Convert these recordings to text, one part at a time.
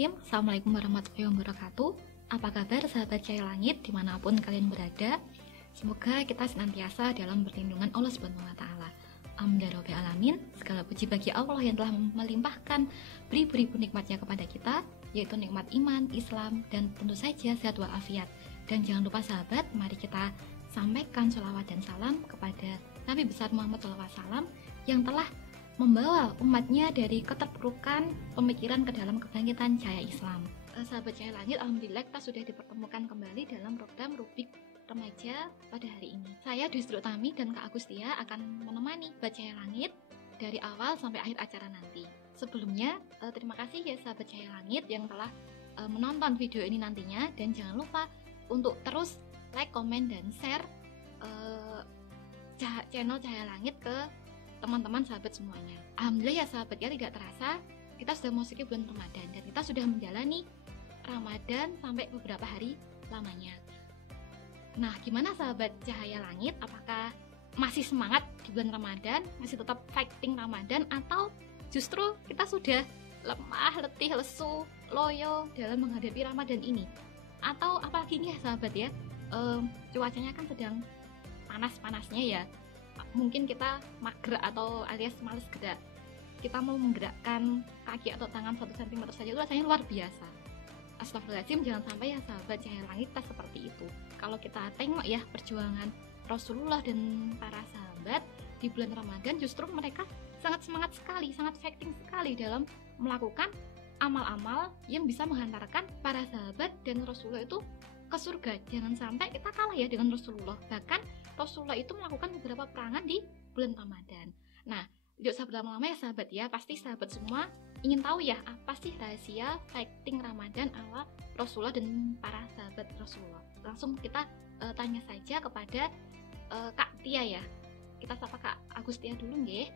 Bismillahirrahmanirrahim. Assalamualaikum warahmatullahi wabarakatuh. Apa kabar sahabat Cahaya Langit dimanapun kalian berada? Semoga kita senantiasa dalam perlindungan Allah Subhanahu wa Ta'ala. Alhamdulillahirabbil alamin. Segala puji bagi Allah yang telah melimpahkan beribu-ribu nikmatnya kepada kita, yaitu nikmat iman, Islam, dan tentu saja sehat walafiat. Dan jangan lupa sahabat, mari kita sampaikan sholawat dan salam kepada Nabi besar Muhammad SAW yang telah membawa umatnya dari keterpurukan pemikiran ke dalam kebangkitan cahaya Islam. Sahabat Cahaya Langit, alhamdulillah kita sudah dipertemukan kembali dalam program Rubik Remaja pada hari ini. Saya Dwi Utami dan Kak Agustia akan menemani Cahaya Langit dari awal sampai akhir acara nanti. Sebelumnya, terima kasih ya sahabat Cahaya Langit yang telah menonton video ini nantinya, dan jangan lupa untuk terus like, komen, dan share channel Cahaya Langit ke teman-teman sahabat semuanya. Alhamdulillah ya sahabat ya, tidak terasa kita sudah memasuki bulan Ramadan dan kita sudah menjalani Ramadan sampai beberapa hari lamanya. Nah, gimana sahabat Cahaya Langit? Apakah masih semangat di bulan Ramadan? Masih tetap fighting Ramadan? Atau justru kita sudah lemah, letih, lesu, loyo dalam menghadapi Ramadan ini? Atau apalagi nih sahabat ya, cuacanya kan sedang panas-panasnya ya. Mungkin kita mager atau alias males gerak. Kita mau menggerakkan kaki atau tangan 1 cm saja itu rasanya luar biasa. Astagfirullahaladzim, jangan sampai ya sahabat Cahaya Langit kita seperti itu. Kalau kita tengok ya perjuangan Rasulullah dan para sahabat di bulan Ramadan, justru mereka sangat semangat sekali, sangat fighting sekali dalam melakukan amal-amal yang bisa menghantarkan para sahabat dan Rasulullah itu ke surga. Jangan sampai kita kalah ya dengan Rasulullah. Bahkan Rasulullah itu melakukan beberapa perangan di bulan Ramadan. Nah, tidak usah berlama-lama ya sahabat ya. Pasti sahabat semua ingin tahu ya apa sih rahasia fighting Ramadan ala Rasulullah dan para sahabat Rasulullah. Langsung kita tanya saja kepada Kak Tia ya. Kita sapa Kak Agustia dulu nggih.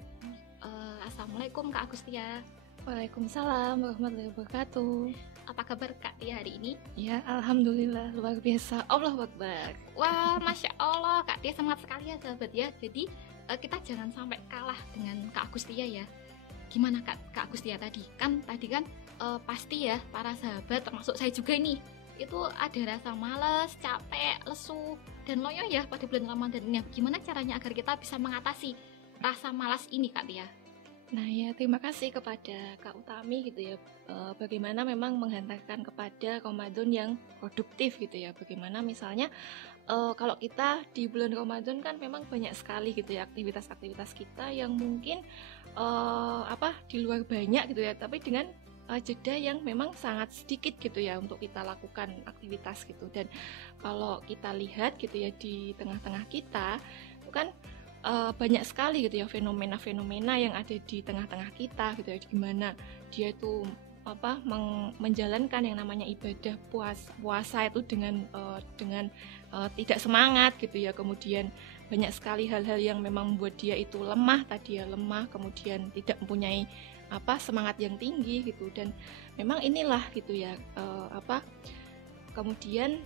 Assalamualaikum Kak Agustia. Waalaikumsalam warahmatullahi wabarakatuh. Apa kabar Kak Tia hari ini? Ya, alhamdulillah luar biasa. Allahu Akbar. Wah, Masya Allah, Kak Tia semangat sekali ya sahabat ya. Jadi kita jangan sampai kalah dengan Kak Agustia ya. Gimana Kak Agustia tadi? Kan pasti ya para sahabat termasuk saya juga nih, itu ada rasa malas, capek, lesu, dan loyo ya pada bulan Ramadan ini. Gimana caranya agar kita bisa mengatasi rasa malas ini Kak Tia? Nah ya, terima kasih kepada Kak Utami gitu ya, bagaimana memang menghantarkan kepada Ramadan yang produktif gitu ya. Bagaimana misalnya kalau kita di bulan Ramadan kan memang banyak sekali gitu ya aktivitas-aktivitas kita yang mungkin di luar banyak gitu ya, tapi dengan jeda yang memang sangat sedikit gitu ya untuk kita lakukan aktivitas gitu. Dan kalau kita lihat gitu ya di tengah-tengah kita itu kan banyak sekali gitu ya fenomena-fenomena yang ada di tengah-tengah kita gitu ya, gimana dia itu menjalankan yang namanya ibadah puasa itu dengan tidak semangat gitu ya. Kemudian banyak sekali hal-hal yang memang membuat dia itu lemah, kemudian tidak mempunyai semangat yang tinggi gitu. Dan memang inilah gitu ya kemudian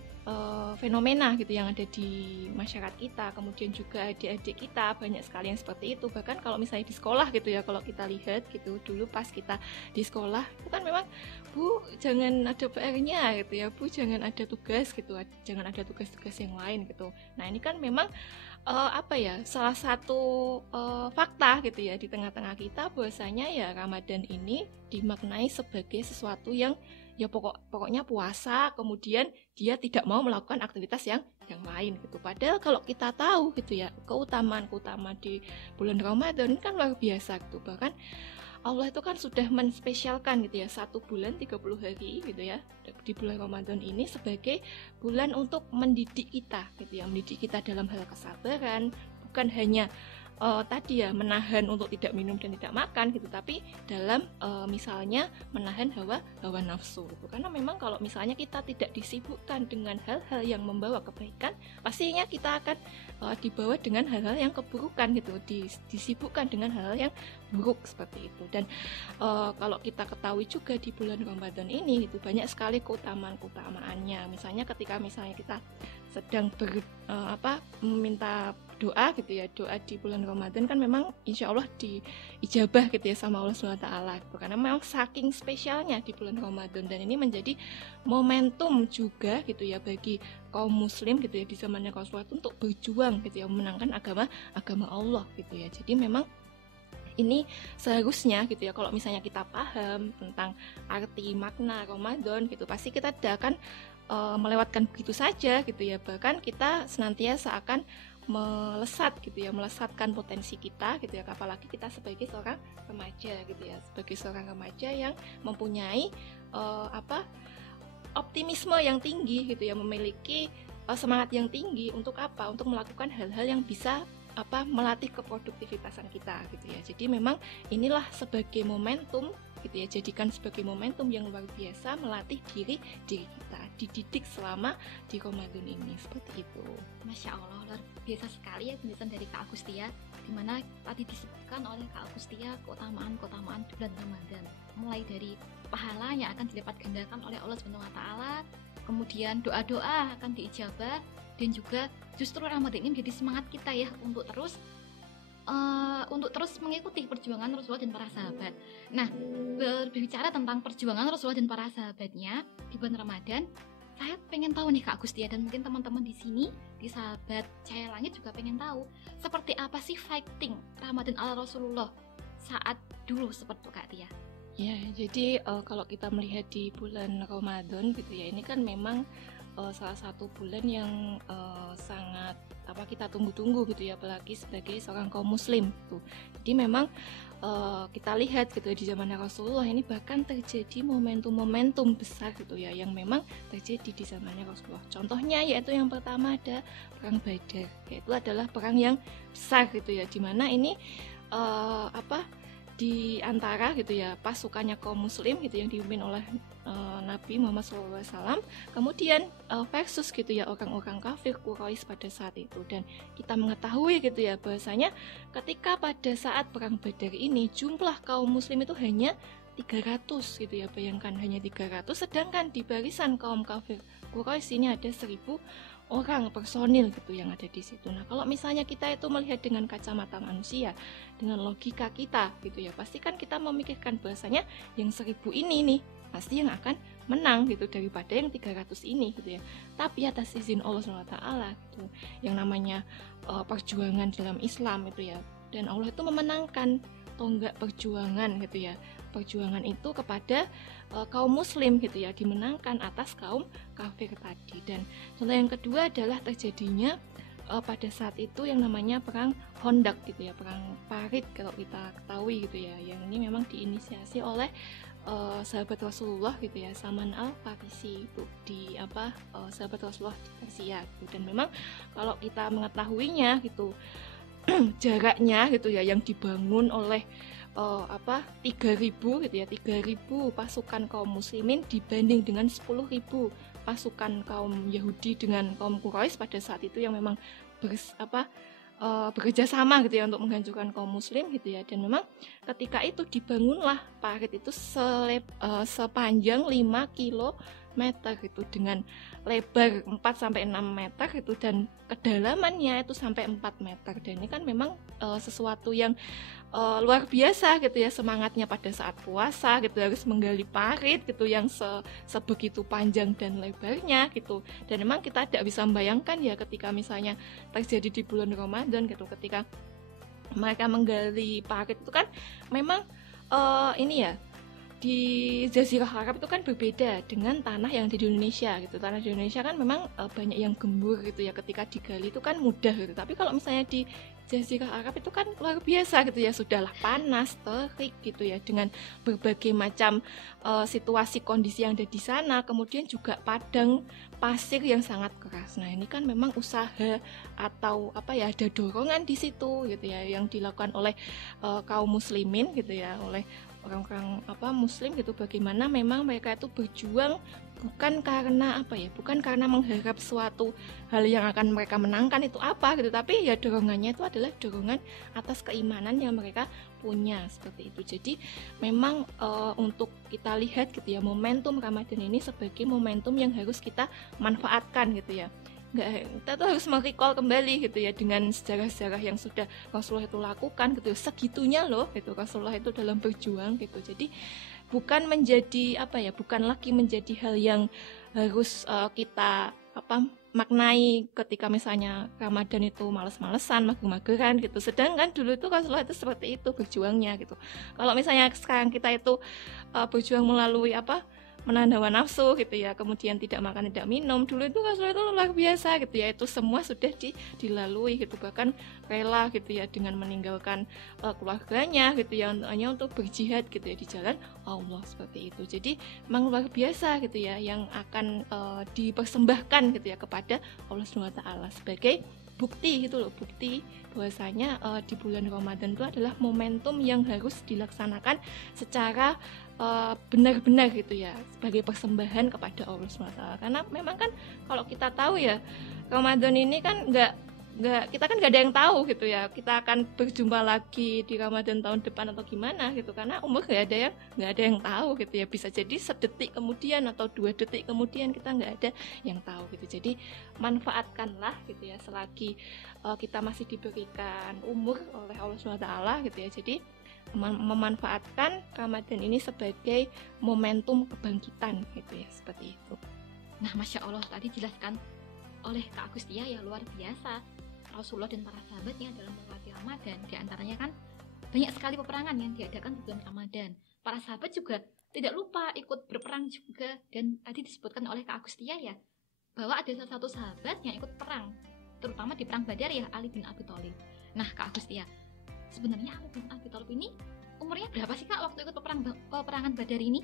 fenomena gitu yang ada di masyarakat kita. Kemudian juga adik-adik kita banyak sekali yang seperti itu. Bahkan kalau misalnya di sekolah gitu ya, kalau kita lihat gitu dulu pas kita di sekolah itu kan memang, Bu jangan ada PR-nya gitu ya, Bu jangan ada tugas gitu, jangan ada tugas-tugas yang lain gitu. Nah ini kan memang salah satu fakta gitu ya di tengah-tengah kita, bahwasanya ya Ramadan ini dimaknai sebagai sesuatu yang ya pokoknya puasa, kemudian dia tidak mau melakukan aktivitas yang lain gitu. Padahal kalau kita tahu gitu ya keutamaan di bulan Ramadan kan luar biasa gitu. Bahkan Allah itu kan sudah menspesialkan gitu ya 1 bulan 30 hari gitu ya di bulan Ramadan ini sebagai bulan untuk mendidik kita gitu ya, mendidik kita dalam hal kesabaran, bukan hanya menahan untuk tidak minum dan tidak makan gitu, tapi dalam misalnya menahan hawa nafsu gitu. Karena memang kalau misalnya kita tidak disibukkan dengan hal-hal yang membawa kebaikan, pastinya kita akan dibawa dengan hal-hal yang keburukan gitu, disibukkan dengan hal-hal yang buruk seperti itu. Dan kalau kita ketahui juga di bulan Ramadan ini itu banyak sekali keutamaannya. Misalnya ketika kita sedang meminta doa gitu ya, doa di bulan Ramadan kan memang insya Allah diijabah gitu ya sama Allah SWT gitu. Karena memang saking spesialnya di bulan Ramadan, dan ini menjadi momentum juga gitu ya bagi kaum muslim gitu ya di zamannya Rasulullah untuk berjuang gitu ya memenangkan agama Allah gitu ya. Jadi memang ini seharusnya gitu ya, kalau misalnya kita paham tentang arti makna Ramadan gitu, pasti kita tidak akan melewatkan begitu saja gitu ya. Bahkan kita senantiasa akan melesat gitu ya, melesatkan potensi kita gitu ya, apalagi kita sebagai seorang remaja gitu ya, sebagai seorang remaja yang mempunyai optimisme yang tinggi gitu ya, memiliki semangat yang tinggi untuk apa? Untuk melakukan hal-hal yang bisa melatih keproduktivitasan kita gitu ya. Jadi memang inilah sebagai momentum gitu ya, jadikan sebagai momentum yang luar biasa melatih diri kita, dididik selama di Ramadan ini, seperti itu. Masya Allah, luar biasa sekali ya penjelasan dari Kak Agustia, dimana tadi disebutkan oleh Kak Agustia keutamaan bulan Ramadan, mulai dari pahala yang akan dilipat gandakan oleh Allah SWT, kemudian doa-doa akan diijabah, dan juga justru Ramadan ini menjadi semangat kita ya untuk terus mengikuti perjuangan Rasulullah dan para sahabat. Nah, berbicara tentang perjuangan Rasulullah dan para sahabatnya di bulan Ramadan, saya pengen tahu nih Kak Agustia, dan mungkin teman-teman di sini di Sahabat Cahaya Langit juga pengen tahu seperti apa sih fighting Ramadan ala Rasulullah saat dulu seperti itu Kak Tia. Ya, jadi kalau kita melihat di bulan Ramadan gitu ya, ini kan memang salah satu bulan yang sangat kita tunggu-tunggu gitu ya, apalagi sebagai seorang kaum muslim tuh. Jadi memang kita lihat gitu ya, di zaman Rasulullah ini bahkan terjadi momentum-momentum besar gitu ya, yang memang terjadi di zamannya Rasulullah. Contohnya yaitu yang pertama ada perang Badar, yaitu adalah perang yang besar gitu ya, dimana ini di antara gitu ya pasukannya kaum muslim gitu yang dipimpin oleh Nabi Muhammad SAW, kemudian versus gitu ya orang-orang kafir Quraisy pada saat itu. Dan kita mengetahui gitu ya bahwasanya ketika pada saat perang Badar ini jumlah kaum muslim itu hanya 300 gitu ya, bayangkan hanya 300, sedangkan di barisan kaum kafir Quraisy ini ada 1000 orang personil gitu yang ada di situ. Nah, kalau misalnya kita itu melihat dengan kacamata manusia, dengan logika kita gitu ya, pasti kan kita memikirkan bahwasanya yang 1000 ini nih pasti yang akan menang gitu daripada yang 300 ini gitu ya. Tapi atas izin Allah SWT gitu, yang namanya perjuangan dalam Islam itu ya, dan Allah itu memenangkan tonggak perjuangan gitu ya. Perjuangan itu kepada kaum muslim gitu ya, dimenangkan atas kaum kafir tadi. Dan contoh yang kedua adalah terjadinya pada saat itu yang namanya perang Khandaq gitu ya, perang Parit kalau kita ketahui gitu ya, yang ini memang diinisiasi oleh sahabat Rasulullah gitu ya, Salman Al-Farisi itu di sahabat Rasulullah di Persia gitu. Dan memang kalau kita mengetahuinya gitu jaraknya gitu ya yang dibangun oleh 3.000 gitu ya, 3.000 pasukan kaum muslimin dibanding dengan 10.000 pasukan kaum Yahudi dengan kaum Quraisy pada saat itu yang memang bekerja sama gitu ya untuk menghancurkan kaum muslim gitu ya. Dan memang ketika itu dibangunlah parit itu sepanjang 5 kilometer gitu, dengan lebar 4-6 meter gitu, dan kedalamannya itu sampai 4 meter. Dan ini kan memang sesuatu yang luar biasa gitu ya, semangatnya pada saat puasa gitu, harus menggali parit gitu yang sebegitu panjang dan lebarnya gitu. Dan memang kita tidak bisa membayangkan ya ketika misalnya terjadi di bulan Ramadan gitu, ketika mereka menggali parit itu kan memang ini ya, di Jazirah Arab itu kan berbeda dengan tanah yang di Indonesia gitu. Tanah di Indonesia kan memang banyak yang gembur gitu ya, ketika digali itu kan mudah gitu. Tapi kalau misalnya di Jazirah Arab itu kan luar biasa gitu ya, sudahlah panas, terik gitu ya, dengan berbagai macam situasi kondisi yang ada di sana, kemudian juga padang pasir yang sangat keras. Nah, ini kan memang usaha atau ada dorongan di situ gitu ya, yang dilakukan oleh kaum muslimin gitu ya, oleh orang-orang muslim gitu, bagaimana memang mereka itu berjuang bukan karena bukan karena mengharap suatu hal yang akan mereka menangkan itu gitu, tapi ya dorongannya itu adalah dorongan atas keimanan yang mereka punya, seperti itu. Jadi memang untuk kita lihat gitu ya, momentum Ramadan ini sebagai momentum yang harus kita manfaatkan gitu ya, kita tuh harus merecall kembali gitu ya dengan sejarah-sejarah yang sudah Rasulullah itu lakukan gitu, segitunya loh itu Rasulullah itu dalam berjuang gitu. Jadi bukan lagi menjadi hal yang harus kita maknai ketika misalnya Ramadan itu males-malesan, mager-mageran gitu. Sedangkan dulu itu Rasulullah itu seperti itu berjuangnya gitu. Kalau misalnya sekarang kita itu berjuang melalui menahan hawa nafsu gitu ya, kemudian tidak makan tidak minum, dulu itu Rasulullah itu luar biasa gitu ya, itu semua sudah dilalui gitu, bahkan rela gitu ya dengan meninggalkan keluarganya gitu ya hanya untuk berjihad gitu ya di jalan Allah seperti itu. Jadi memang luar biasa gitu ya yang akan dipersembahkan gitu ya kepada Allah SWT sebagai bukti gitu loh, bukti bahwasanya di bulan Ramadan itu adalah momentum yang harus dilaksanakan secara benar-benar gitu ya sebagai persembahan kepada Allah SWT. Karena memang kan kalau kita tahu ya Ramadan ini kan kita kan nggak ada yang tahu gitu ya kita akan berjumpa lagi di Ramadan tahun depan atau gimana gitu, karena umur nggak ada yang tahu gitu ya, bisa jadi sedetik kemudian atau 2 detik kemudian kita nggak ada yang tahu gitu. Jadi manfaatkanlah gitu ya selagi kita masih diberikan umur oleh Allah SWT gitu ya. Jadi memanfaatkan Ramadan ini sebagai momentum kebangkitan gitu ya, seperti itu. Nah, Masya Allah, tadi dijelaskan oleh Kak Agustia ya, luar biasa Rasulullah dan para sahabatnya dalam melewati Ramadan. Di antaranya kan banyak sekali peperangan yang diadakan di bulan Ramadan. Para sahabat juga tidak lupa ikut berperang juga. Dan tadi disebutkan oleh Kak Agustia ya bahwa ada salah satu sahabat yang ikut perang, terutama di perang Badar ya, Ali bin Abi Thalib. Nah, Kak Agustia, sebenarnya Ali bin Abi Thalib ini umurnya berapa sih Kak waktu ikut peperangan Badar ini?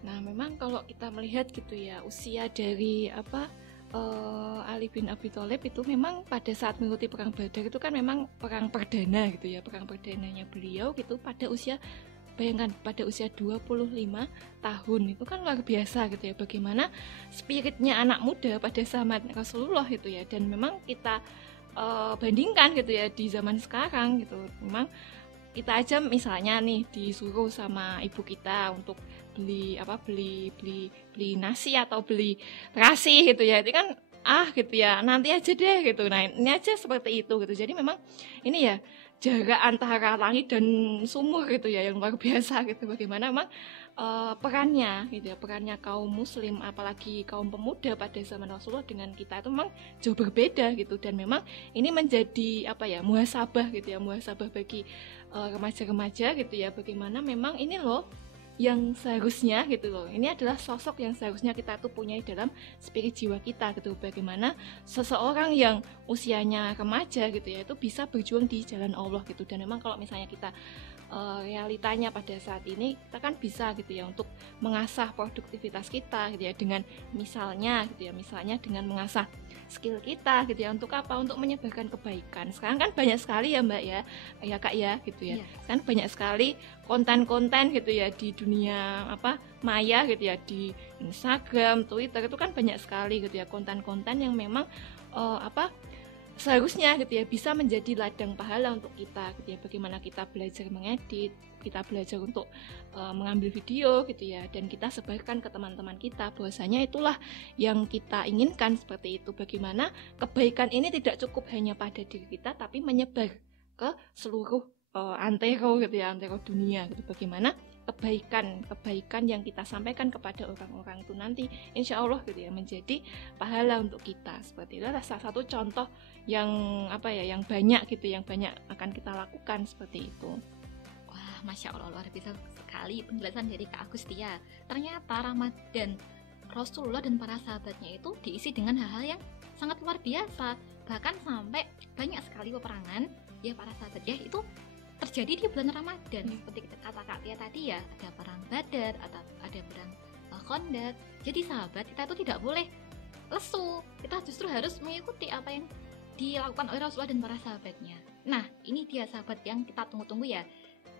Nah, memang kalau kita melihat gitu ya, usia dari Ali bin Abi Thalib itu memang pada saat mengikuti perang Badar itu kan memang perang perdana gitu ya, perang perdananya beliau gitu pada usia, bayangkan pada usia 25 tahun, itu kan luar biasa gitu ya, bagaimana spiritnya anak muda pada zaman Rasulullah gitu ya. Dan memang kita bandingkan gitu ya di zaman sekarang gitu, memang kita aja misalnya nih disuruh sama ibu kita untuk beli nasi atau beli terasi gitu ya, itu kan gitu ya nanti aja deh gitu. Nah, ini aja seperti itu gitu. Jadi memang ini ya jarak antara langit dan sumur gitu ya yang luar biasa gitu, bagaimana memang perannya gitu ya, perannya kaum muslim apalagi kaum pemuda pada zaman Rasulullah dengan kita itu memang jauh berbeda gitu. Dan memang ini menjadi muhasabah gitu ya, muhasabah bagi remaja-remaja gitu ya, bagaimana memang ini loh yang seharusnya gitu loh, ini adalah sosok yang seharusnya kita tuh punya dalam spirit jiwa kita gitu, bagaimana seseorang yang usianya remaja gitu ya itu bisa berjuang di jalan Allah gitu. Dan memang kalau misalnya kita realitanya pada saat ini, kita kan bisa gitu ya untuk mengasah produktivitas kita gitu ya, dengan misalnya dengan mengasah skill kita gitu ya, untuk apa? Untuk menyebarkan kebaikan. Sekarang kan banyak sekali ya Mbak ya Kak ya gitu ya. Kan banyak sekali konten-konten gitu ya di dunia maya gitu ya, di Instagram, Twitter itu kan banyak sekali gitu ya konten-konten yang memang seharusnya gitu ya bisa menjadi ladang pahala untuk kita gitu ya, bagaimana kita belajar mengedit, kita belajar untuk mengambil video gitu ya, dan kita sebarkan ke teman-teman kita, bahwasanya itulah yang kita inginkan seperti itu, bagaimana kebaikan ini tidak cukup hanya pada diri kita tapi menyebar ke seluruh antero gitu ya, antero dunia gitu, bagaimana kebaikan yang kita sampaikan kepada orang-orang itu nanti insya Allah gitu ya menjadi pahala untuk kita. Seperti itu adalah salah satu contoh yang yang banyak gitu, yang banyak akan kita lakukan seperti itu. Wah, Masya Allah, luar biasa sekali penjelasan dari Kak Agustia. Ternyata Ramadan Rasulullah dan para sahabatnya itu diisi dengan hal-hal yang sangat luar biasa, bahkan sampai banyak sekali peperangan ya para sahabat ya itu terjadi di bulan Ramadan. Seperti kata Kak Tia tadi ya, ada perang Badar, ada perang Khandaq. Jadi sahabat kita itu tidak boleh lesu, kita justru harus mengikuti apa yang dilakukan oleh Rasulullah dan para sahabatnya. Nah, ini dia sahabat yang kita tunggu-tunggu ya.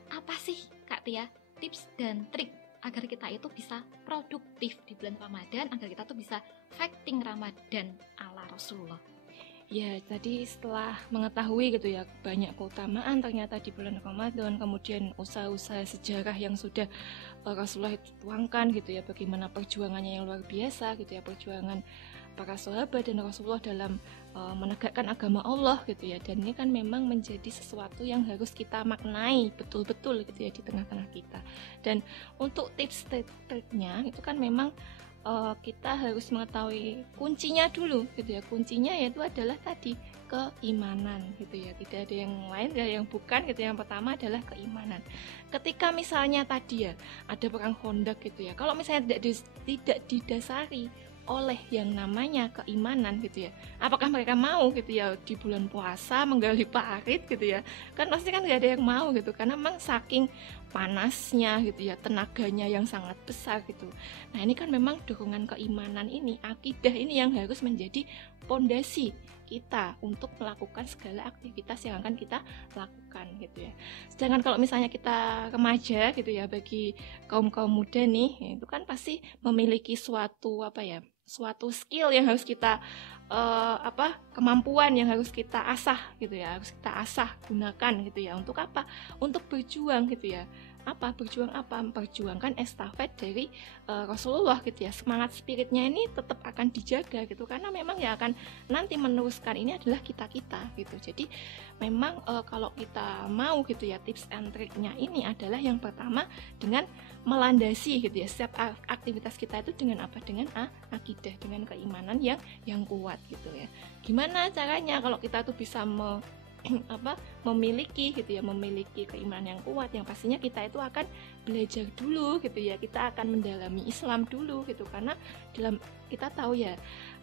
Apa sih Kak Tia tips dan trik agar kita itu bisa produktif di bulan Ramadan, agar kita tuh bisa fighting Ramadan ala Rasulullah? Ya, tadi setelah mengetahui gitu ya banyak keutamaan ternyata di bulan Ramadan, kemudian usaha-usaha sejarah yang sudah Rasulullah itu tuangkan gitu ya, bagaimana perjuangannya yang luar biasa gitu ya, perjuangan para sahabat dan Rasulullah dalam menegakkan agama Allah gitu ya. Dan ini kan memang menjadi sesuatu yang harus kita maknai betul-betul gitu ya di tengah-tengah kita. Dan untuk tips-triknya itu kan memang kita harus mengetahui kuncinya dulu gitu ya. Kuncinya yaitu adalah tadi keimanan gitu ya. Tidak ada yang lain, tidak ada yang bukan gitu. Yang pertama adalah keimanan. Ketika misalnya tadi ya ada perang Khandaq gitu ya, kalau misalnya tidak didasari oleh yang namanya keimanan gitu ya, apakah mereka mau gitu ya di bulan puasa menggali parit gitu ya? Kan pasti kan nggak ada yang mau gitu, karena memang saking panasnya gitu ya, tenaganya yang sangat besar gitu. Nah ini kan memang dukungan keimanan ini, akidah ini yang harus menjadi pondasi kita untuk melakukan segala aktivitas yang akan kita lakukan gitu ya. Sedangkan kalau misalnya kita remaja gitu ya, bagi kaum muda nih, itu kan pasti memiliki suatu suatu skill yang harus kita kemampuan yang harus kita asah gitu ya, harus kita asah gunakan gitu ya. Untuk apa? Untuk berjuang gitu ya. Memperjuangkan estafet dari Rasulullah gitu ya. Semangat spiritnya ini tetap akan dijaga gitu, karena memang yang akan nanti meneruskan ini adalah kita gitu. Jadi memang kalau kita mau gitu ya, tips and triknya ini adalah yang pertama dengan melandasi gitu ya setiap aktivitas kita itu dengan apa? Dengan akidah, dengan keimanan yang kuat gitu ya. Gimana caranya kalau kita tuh bisa memiliki gitu ya, memiliki keimanan yang kuat? Yang pastinya kita itu akan belajar dulu gitu ya, kita akan mendalami Islam dulu gitu, karena kita tahu ya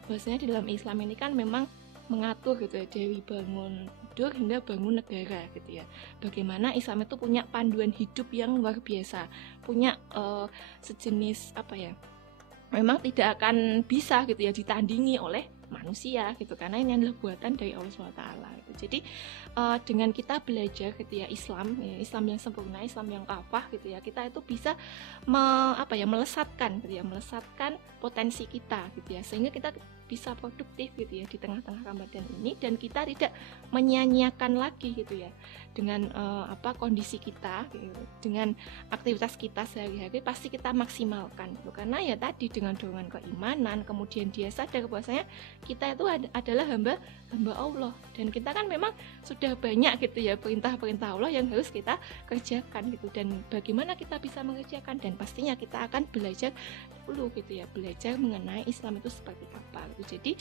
bahwasanya di dalam Islam ini kan memang mengatur gitu ya, dari bangun tidur hingga bangun negara gitu ya. Bagaimana Islam itu punya panduan hidup yang luar biasa, punya sejenis memang tidak akan bisa gitu ya ditandingi oleh manusia gitu, karena ini adalah buatan dari Allah SWT gitu. Jadi dengan kita belajar gitu ya Islam yang sempurna, Islam yang kafah gitu ya, kita itu bisa melesatkan gitu ya, melesatkan potensi kita gitu ya, sehingga kita bisa produktif gitu ya di tengah-tengah Ramadan ini, dan kita tidak menyia-nyiakan lagi gitu ya dengan kondisi kita gitu. Dengan aktivitas kita sehari-hari pasti kita maksimalkan gitu. Karena ya tadi dengan dorongan keimanan, kemudian dia sadar bahwasanya kita itu adalah hamba Allah, dan kita kan memang sudah banyak gitu ya perintah-perintah Allah yang harus kita kerjakan gitu. Dan bagaimana kita bisa mengerjakan, dan pastinya kita akan belajar dulu gitu ya, belajar mengenai Islam itu seperti apa gitu. Jadi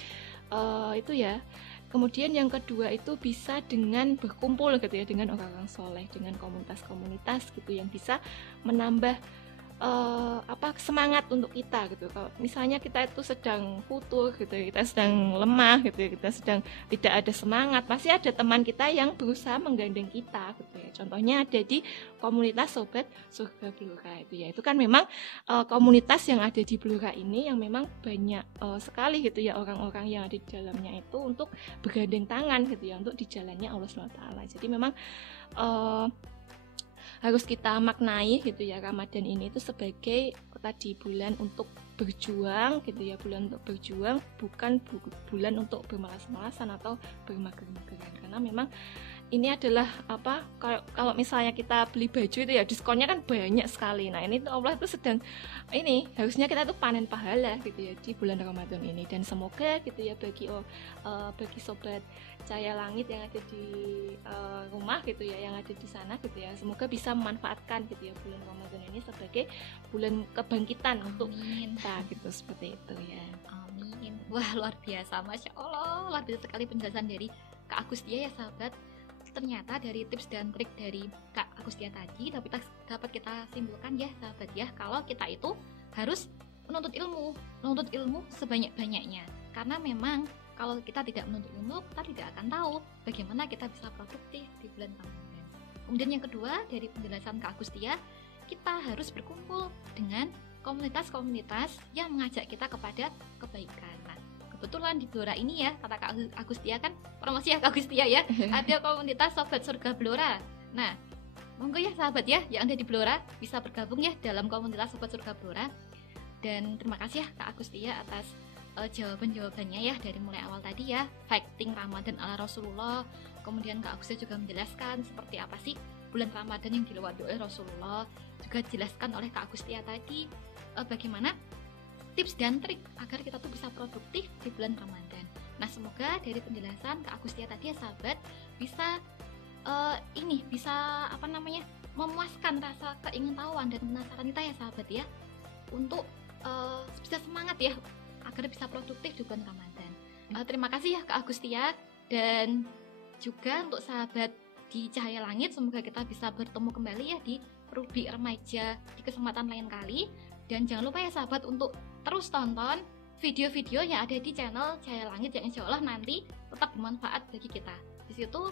itu ya. Kemudian yang kedua itu bisa dengan berkumpul gitu ya dengan orang-orang soleh, dengan komunitas-komunitas gitu yang bisa menambah semangat untuk kita gitu. Kalau misalnya kita itu sedang futur gitu, kita sedang lemah gitu, kita sedang tidak ada semangat, pasti ada teman kita yang berusaha menggandeng kita gitu ya. Contohnya ada di komunitas Sobat Surga Blora itu ya. Itu kan memang komunitas yang ada di Blora ini yang memang banyak sekali gitu ya orang-orang yang ada di dalamnya itu untuk bergandeng tangan gitu ya untuk di jalannya Allah SWT. Jadi memang harus kita maknai gitu ya, Ramadan ini itu sebagai tadi bulan untuk berjuang gitu ya, bulan untuk berjuang, bukan bulan untuk bermalas-malasan atau bermager-mageran. Karena memang ini adalah kalau misalnya kita beli baju itu ya diskonnya kan banyak sekali. Nah ini tuh Allah itu sedang harusnya kita tuh panen pahala gitu ya di bulan Ramadan ini. Dan semoga gitu ya bagi sobat Cahaya Langit yang ada di rumah gitu ya, yang ada di sana gitu ya, semoga bisa memanfaatkan gitu ya bulan Ramadan ini sebagai bulan kebangkitan untuk kita gitu, seperti itu ya. Amin. Wah luar biasa, Masya Allah, luar biasa sekali penjelasan dari Kak Agustia ya sahabat. Ternyata dari tips dan trik dari Kak Agustia tadi dapat kita simpulkan ya sahabat ya, kalau kita itu harus menuntut ilmu sebanyak-banyaknya. Karena memang kalau kita tidak menuntut ilmu, kita tidak akan tahu bagaimana kita bisa produktif di bulan Ramadan. Kemudian yang kedua, dari penjelasan Kak Agustia, kita harus berkumpul dengan komunitas-komunitas yang mengajak kita kepada kebaikan. Nah, kebetulan di Blora ini ya, kata Kak Agustia kan, promosi ya Kak Agustia ya, ada komunitas Sobat Surga Blora. Nah, monggo ya sahabat ya, yang ada di Blora bisa bergabung ya dalam komunitas Sobat Surga Blora. Dan terima kasih ya Kak Agustia atas jawaban-jawabannya ya dari mulai awal tadi ya, fighting Ramadan ala Rasulullah. Kemudian Kak Agustia juga menjelaskan seperti apa sih bulan Ramadan yang dilewati oleh Rasulullah. Juga dijelaskan oleh Kak Agustia tadi bagaimana tips dan trik agar kita tuh bisa produktif di bulan Ramadan. Nah, semoga dari penjelasan Kak Agustia tadi ya sahabat bisa bisa memuaskan rasa keingintahuan dan penasaran kita ya sahabat ya, untuk bisa semangat ya agar bisa produktif di bulan Ramadan. Terima kasih ya Kak Agustia, dan juga untuk sahabat di Cahaya Langit, semoga kita bisa bertemu kembali ya di Ruby Remaja di kesempatan lain kali. Dan jangan lupa ya sahabat untuk terus tonton video-video yang ada di channel Cahaya Langit yang insya Allah nanti tetap bermanfaat bagi kita. Di situ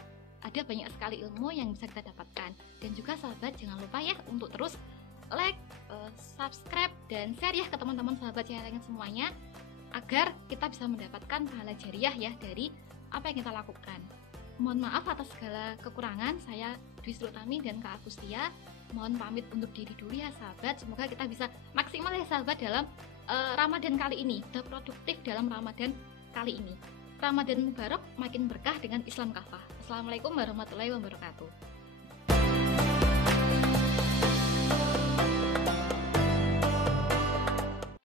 ada banyak sekali ilmu yang bisa kita dapatkan. Dan juga sahabat jangan lupa ya untuk terus like, subscribe, dan share ya ke teman-teman sahabat Cahaya Langit semuanya, agar kita bisa mendapatkan pahala jariah ya dari apa yang kita lakukan. Mohon maaf atas segala kekurangan. Saya Dwi Sri Utami dan Kak Agustia mohon pamit undur diri dulu ya sahabat. Semoga kita bisa maksimal ya sahabat dalam Ramadan kali ini, dan produktif dalam Ramadan kali ini. Ramadan Mubarak, makin berkah dengan Islam Kafah. Assalamualaikum warahmatullahi wabarakatuh.